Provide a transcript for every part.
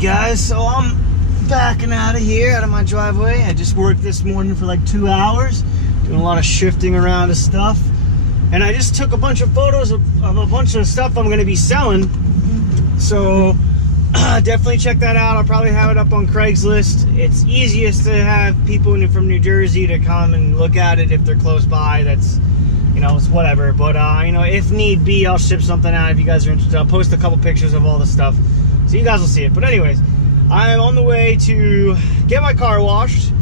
Guys, so I'm backing out of here, out of my driveway. I just worked this morning for like 2 hours, doing a lot of shifting around of stuff, and I just took a bunch of photos of a bunch of stuff I'm going to be selling. So definitely check that out. I'll probably have it up on Craigslist. It's easiest to have people from New Jersey to come and look at it if they're close by. That's, you know, it's whatever. But you know, if need be, I'll ship something out if you guys are interested. I'll post a couple pictures of all the stuff, so you guys will see it. But anyways, I'm on the way to get my car washed,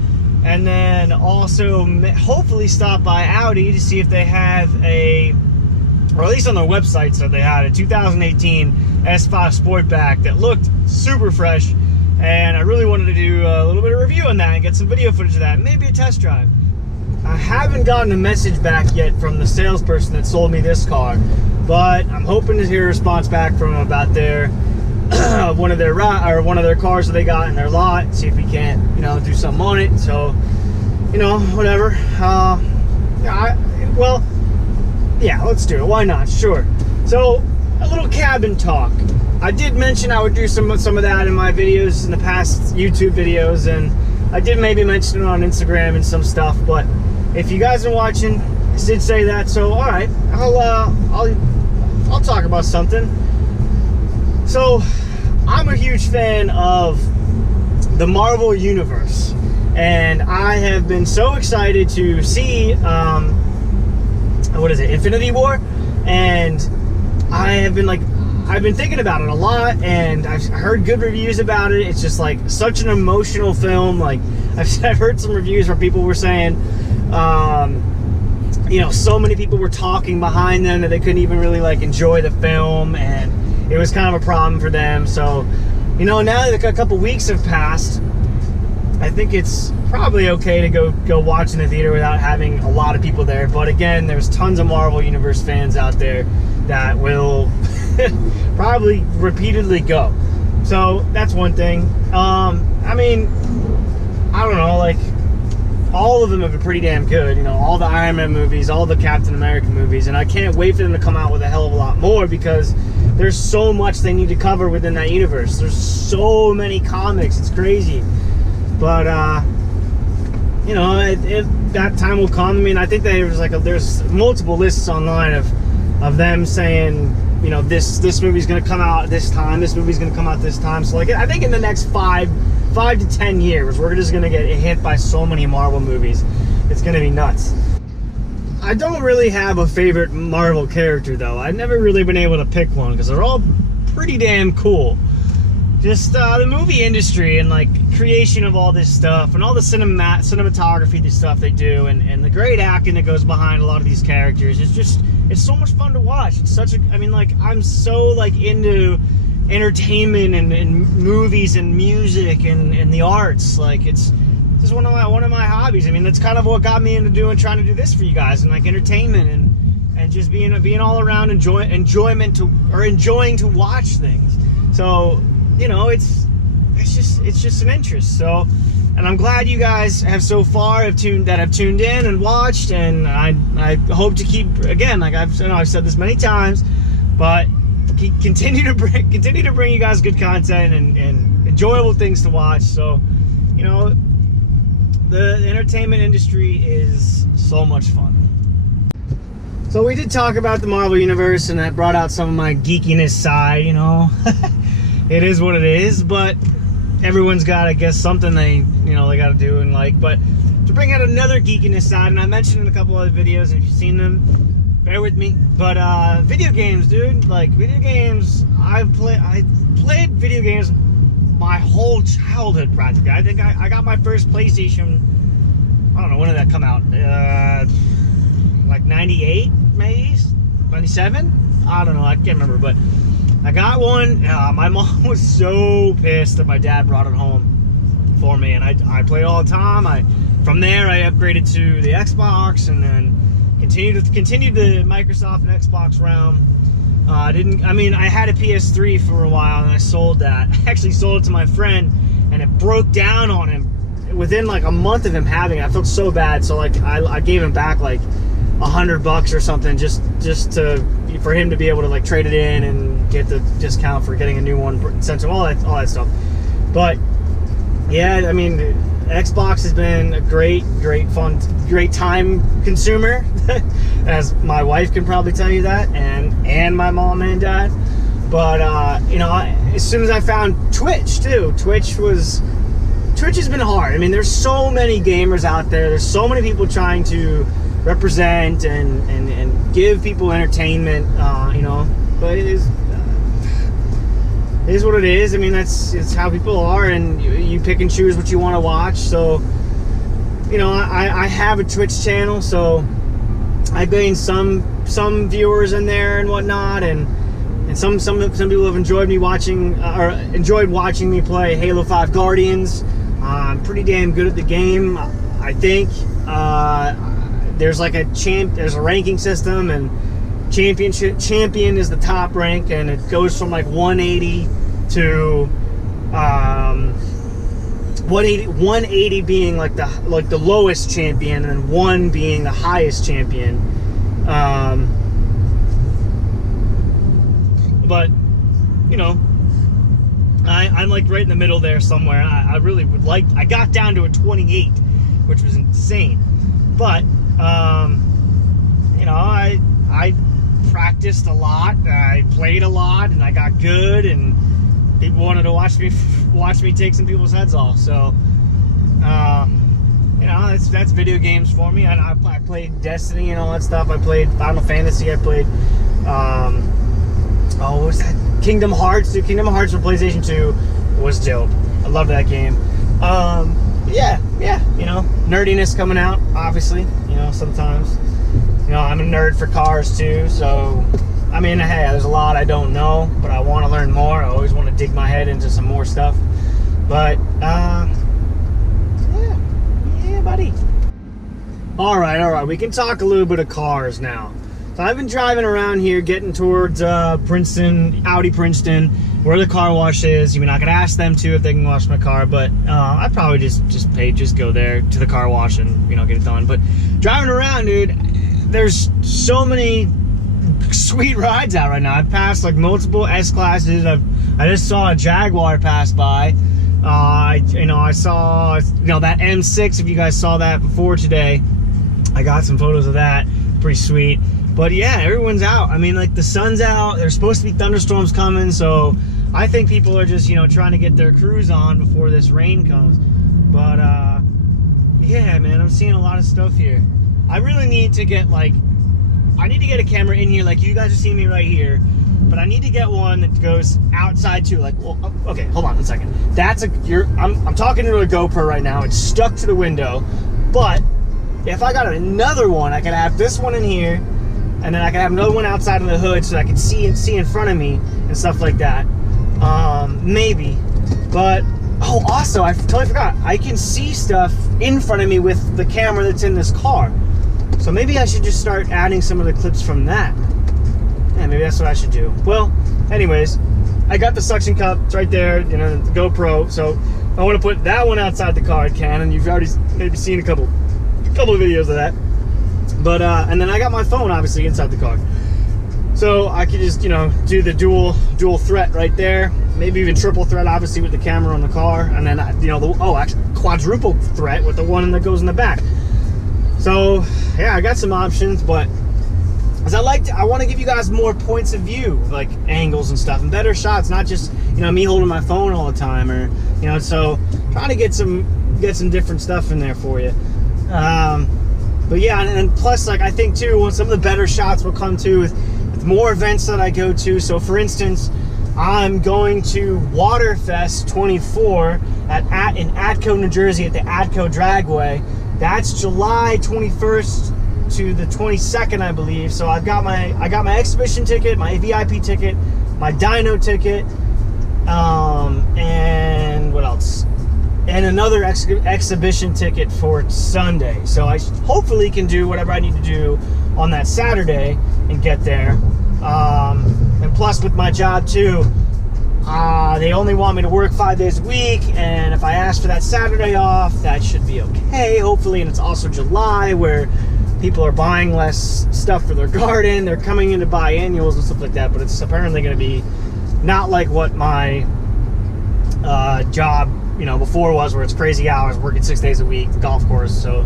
and then also hopefully stop by Audi to see if they have a, or at least on their website said they had a 2018 S5 Sportback that looked super fresh, and I really wanted to do a little bit of review on that and get some video footage of that, and maybe a test drive. I haven't gotten a message back yet from the salesperson that sold me this car, but I'm hoping to hear a response back from them about their one of their cars that they got in their lot. See if we can't, you know, do something on it. So, you know, whatever. Well, yeah, let's do it. Why not? Sure. So, a little cabin talk. I did mention I would do some of that in my videos, in the past YouTube videos, and I did maybe mention it on Instagram and some stuff. But if you guys are watching, I did say that. So, all right, I'll talk about something. So, I'm a huge fan of the Marvel Universe, and I have been so excited to see, what is it, Infinity War? And I've been thinking about it a lot, and I've heard good reviews about it. It's just like such an emotional film. Like, I've heard some reviews where people were saying, you know, so many people were talking behind them that they couldn't even really like enjoy the film, and it was kind of a problem for them. So, you know, now that a couple weeks have passed, I think it's probably okay to go watch in the theater without having a lot of people there. But again, there's tons of Marvel Universe fans out there that will probably repeatedly go. So that's one thing. I mean, I don't know, like, all of them have been pretty damn good. You know, all the Iron Man movies, all the Captain America movies, and I can't wait for them to come out with a hell of a lot more, because there's so much they need to cover within that universe. There's so many comics, it's crazy. But you know, that time will come. I mean, I think there's multiple lists online of them saying, you know, this movie's gonna come out at this time, this movie's gonna come out this time. So like, I think in the next 5 to 10 years, we're just gonna get hit by so many Marvel movies. It's gonna be nuts. I don't really have a favorite Marvel character though. I've never really been able to pick one, because they're all pretty damn cool. Just the movie industry and like creation of all this stuff, and all the cinematography, the stuff they do, and the great acting that goes behind a lot of these characters. It's so much fun to watch. It's such a, I mean, like, I'm so like into entertainment and movies and music and the arts. Like, it's just one of my hobbies. I mean, that's kind of what got me into trying to do this for you guys, and like entertainment and just being all around enjoying to watch things. So, you know, it's just an interest. So, and I'm glad you guys have so far tuned in and watched, and I hope to keep, again, like I've said this many times, but continue to bring you guys good content and enjoyable things to watch. So, you know, the entertainment industry is so much fun. So we did talk about the Marvel Universe, and that brought out some of my geekiness side, you know. It is what it is, but everyone's got, I guess, something they got to do and like. But to bring out another geekiness side, and I mentioned in a couple other videos, and if you've seen them, bear with me. But video games, dude, like video games, I played video games my whole childhood practically. I think I got my first PlayStation, I don't know, when did that come out? Like 98, maybe? 97? I don't know, I can't remember, but I got one. My mom was so pissed that my dad brought it home for me, and I played all the time. From there, I upgraded to the Xbox, and then continued the Microsoft and Xbox realm. I had a PS3 for a while, and I sold that. I actually sold it to my friend, and it broke down on him within like a month of him having it. I felt so bad, so like I gave him back like $100 or something, just for him to be able to like trade it in and get the discount for getting a new one, sent him all that stuff. But yeah, I mean, Xbox has been a great time consumer, as my wife can probably tell you that, and my mom and dad. But you know, as soon as I found Twitch too, Twitch has been hard. I mean, there's so many gamers out there. There's so many people trying to represent and give people entertainment. You know, but it is what it is. I mean, it's how people are, and you pick and choose what you want to watch. So, you know, I have a Twitch channel, so I gained some viewers in there and whatnot, and some people have enjoyed me watching or enjoyed watching me play Halo 5 Guardians. I'm pretty damn good at the game, I think. There's like there's a ranking system, and champion is the top rank, and it goes from like 180 to 180 being like the lowest champion, and 1 being the highest champion. But you know, I'm like right in the middle there somewhere. I really would like. I got down to a 28, which was insane. But you know, I practiced a lot. I played a lot, and I got good. And people wanted to watch me take some people's heads off. So you know, that's video games for me. I played Destiny and all that stuff. I played Final Fantasy. I played what was that? Kingdom Hearts. Dude, Kingdom Hearts for PlayStation 2 was dope. I love that game. Yeah, you know, nerdiness coming out, obviously, you know, sometimes. You know, I'm a nerd for cars too, so, I mean, hey, there's a lot I don't know, but I want to learn more. I always want to dig my head into some more stuff. But, yeah, buddy. All right, we can talk a little bit of cars now. So I've been driving around here, getting towards Princeton, Audi Princeton, where the car wash is. I mean, I could ask them too if they can wash my car, but I'd probably just go there to the car wash and, you know, get it done. But driving around, dude, there's so many sweet rides out right now. I've passed like multiple S classes. I just saw a Jaguar pass by. You know, I saw, you know, that M6. If you guys saw that before today, I got some photos of that. Pretty sweet. But yeah, everyone's out. I mean, like, the sun's out. There's supposed to be thunderstorms coming, so I think people are just, you know, trying to get their cruise on before this rain comes. But yeah, man, I'm seeing a lot of stuff here. I really need to get, like, I need to get a camera in here, like you guys are seeing me right here, but I need to get one that goes outside too. Like, well, okay, hold on a second. That's I'm talking to a GoPro right now. It's stuck to the window, but if I got another one, I could have this one in here, and then I could have another one outside of the hood so I could see in front of me and stuff like that. Maybe. But, oh, also, I totally forgot. I can see stuff in front of me with the camera that's in this car. So maybe I should just start adding some of the clips from that. Yeah, maybe that's what I should do. Well, anyways, I got the suction cup. It's right there, you know, the GoPro. So I want to put that one outside the car. It can, and you've already maybe seen a couple of videos of that. But and then I got my phone obviously inside the car, so I could just, you know, do the dual threat right there, maybe even triple threat obviously with the camera on the car, and then, you know, actually quadruple threat with the one that goes in the back. So yeah, I got some options, but as I want to give you guys more points of view, like angles and stuff, and better shots, not just, you know, me holding my phone all the time, or, you know, so trying to get some different stuff in there for you. But yeah, and plus, like, I think too, some of the better shots will come too with more events that I go to. So for instance, I'm going to Waterfest 24 in Atco, New Jersey, at the Atco Dragway. That's July 21st to the 22nd, I believe. So I got my exhibition ticket, my VIP ticket, my dyno ticket, and what else? And another exhibition ticket for Sunday. So I hopefully can do whatever I need to do on that Saturday and get there. And plus, with my job too, they only want me to work 5 days a week, and if I ask for that Saturday off, that should be okay, hopefully. And it's also July, where people are buying less stuff for their garden. They're coming in to buy annuals and stuff like that, but it's apparently going to be not like what my job, you know, before was, where it's crazy hours, working 6 days a week, golf course, so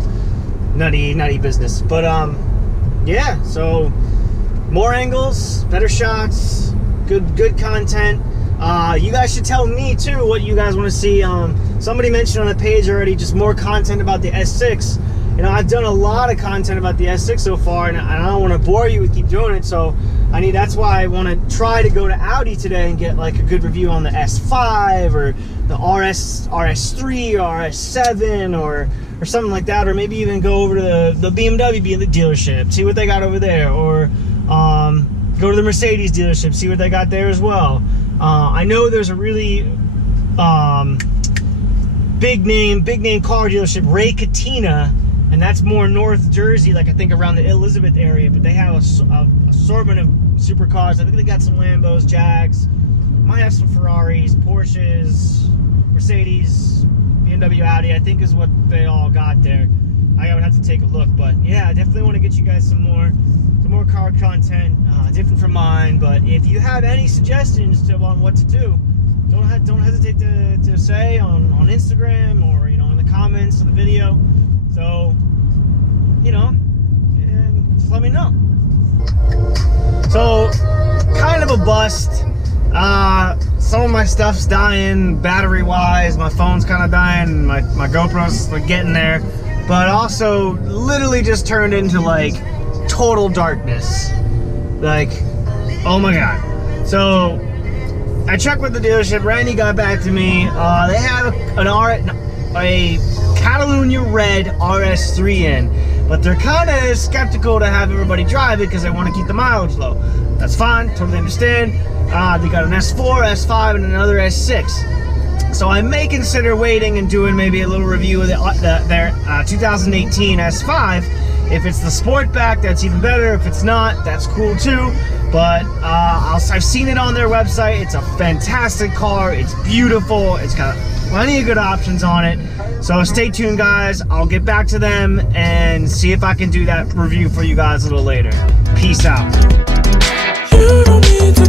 nutty business. But yeah, so more angles, better shots, good content. You guys should tell me too what you guys want to see. Somebody mentioned on the page already, just more content about the S6. You know, I've done a lot of content about the S6 so far, and I don't want to bore you with keep doing it, so that's why I want to try to go to Audi today and get like a good review on the S5 or the RS3 or RS7 or something like that, or maybe even go over to the BMW dealership, see what they got over there, or go to the Mercedes dealership, see what they got there as well. I know there's a really big name car dealership, Ray Katina, and that's more North Jersey, like I think around the Elizabeth area, but they have a assortment of supercars. I think they got some Lambos, Jags, might have some Ferraris, Porsches, Mercedes, BMW, Audi, I think is what they all got there. I would have to take a look, but yeah, I definitely want to get you guys some more car content, different from mine. But if you have any suggestions on what to do, don't hesitate to say on Instagram, or you know, in the comments of the video. So you know, just let me know. So kind of a bust. Some of my stuff's dying battery wise, my phone's kind of dying, my GoPro's like getting there, but also literally just turned into like total darkness. Like, oh my god. So I checked with the dealership. Randy got back to me. They have a Catalunya Red RS3 in, but they're kind of skeptical to have everybody drive it because they want to keep the mileage low. That's fine, totally understand. They got an S4, S5, and another S6. So I may consider waiting and doing maybe a little review of their 2018 S5. If it's the Sportback, that's even better. If it's not, that's cool too. But I've seen it on their website. It's a fantastic car. It's beautiful. It's got plenty of good options on it. So stay tuned, guys. I'll get back to them and see if I can do that review for you guys a little later. Peace out. You don't need to